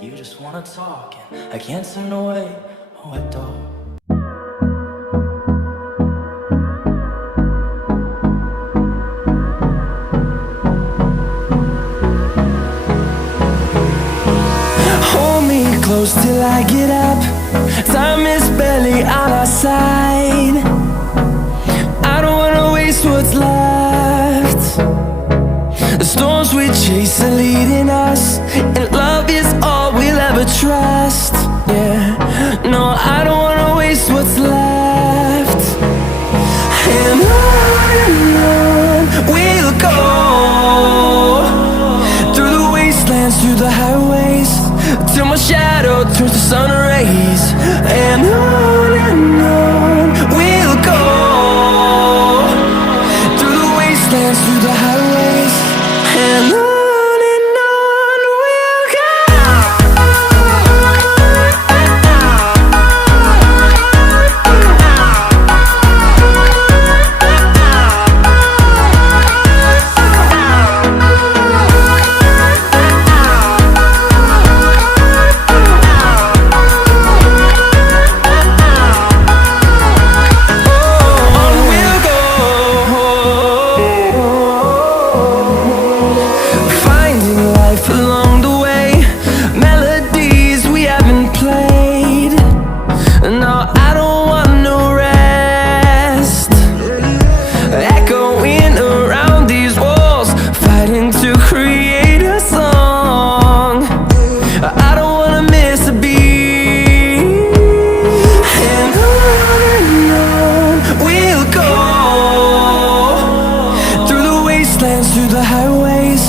You just wanna talk and I can't turn away. Oh, I don't. Hold me close till I get up. Time is barely on our side. I don't wanna waste what's left. The storms we chase are leading us, and love is all we'll ever trust. Yeah, no, I don't wanna waste what's left. And on we'll go, through the wastelands, through the highways, till my shadow turns to sun rays. And on we'll go, through the wastelands, through the highways, and on we'll go. Through the highways,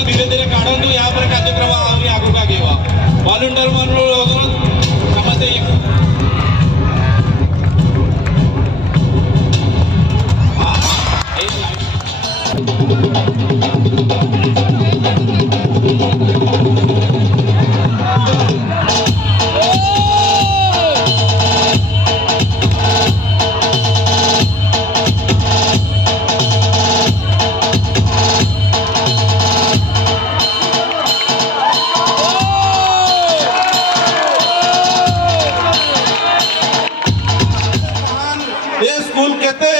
को धीरे धीरे काढून यहाँ पर कार्यक्रम आगे आगेवा volunteer म्हणून समजते स्कूल केते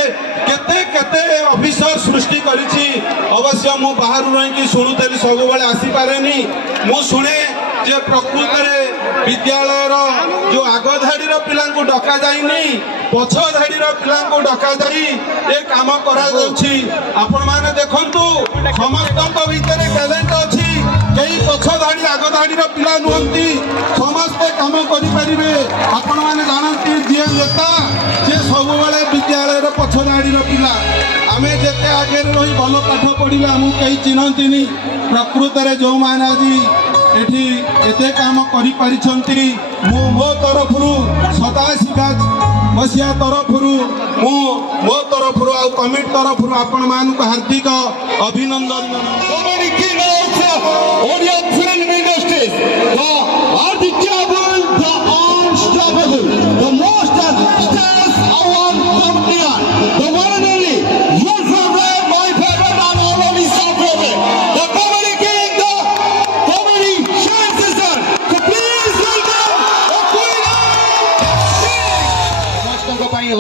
केते केते ऑफिसर सृष्टि करिछि अवश्य मु बाहर रही शुणुली सब बेले आसी पारेनी मु शुणे जे प्रकृत में विद्यालय जो आग धाड़ी पिला डका जाइनी पछ धाड़ी पिला डका जाई ए काम करा आपण माने देखंतु समस्त भीतर टैलेंट अछि कई पछ धाड़ी आग धाड़ी पिला नुहंती समस्ते काम करि परिबे आपण माने जानती जे नेता जे सब बेले विद्यालय पछ धाड़ी पिला आमे जेते आगे रही भल पाठ पढ़ा आमको कहीं चिन्हती प्रकृत में जो मैंने आज एठी एते काम करि परिछंती मो तरफ सदाशिवा मसीहा तरफ मो तरफ आ कमिटी तरफ आपण मानक हार्दिक अभिनंदन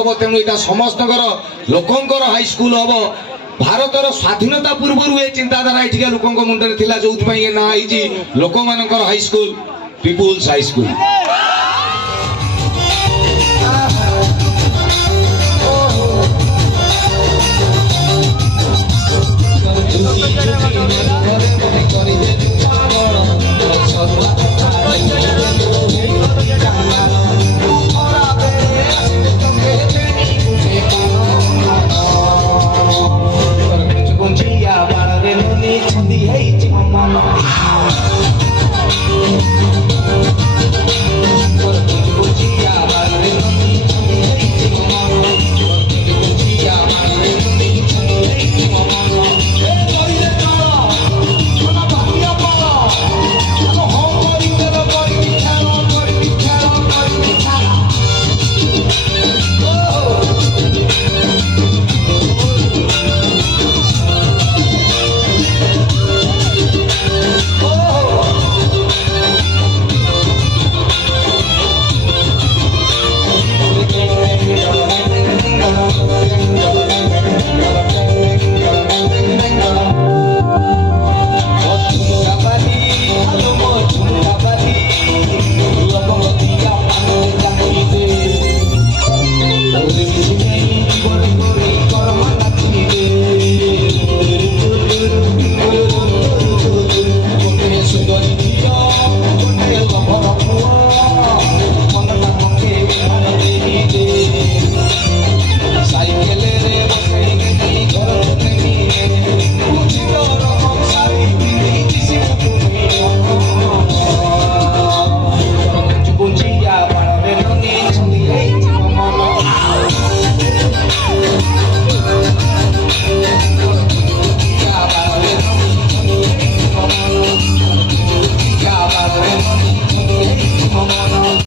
हम तेणु यहाँ समस्त लोकंर हाईस्कूल हम भारतर स्वाधीनता पूर्व ये चिंताधारा ये लोक मुंडे थी जो ना लोक मानकर हाईस्कूल पीपुल्स हाईस्कूल